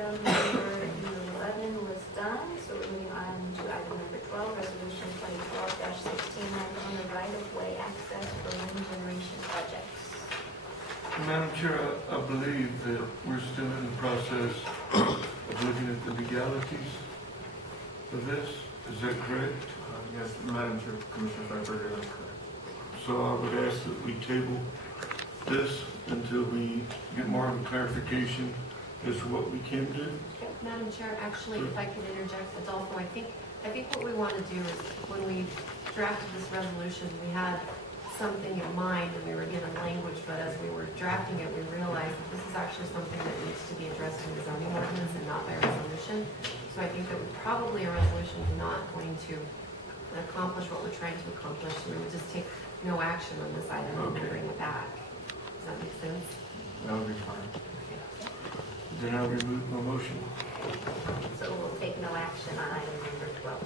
item number 11 was done, so we're moving on to item number 12, resolution 2012-16, landowner right-of-way access for wind generation projects. Madam Chair, I believe that we're still in the process of looking at the legalities of this. Is that correct? Yes, Madam Chair, Commissioner Freiberger, that's correct. So I would ask that we table this until we get more of a clarification as to what we can do. Madam Chair, actually, if I could interject, Adolfo, I think what we want to do is when we drafted this resolution, we had something in mind and we were given language, but as we were drafting it, we realized that this is actually something that needs to be addressed in the zoning ordinance and not by resolution. So I think that probably a resolution is not going to accomplish what we're trying to accomplish. So we would just take no action on this item and bring it back. Does that make sense? That would be fine. Then I'll remove my motion. So we'll take no action on item number 12.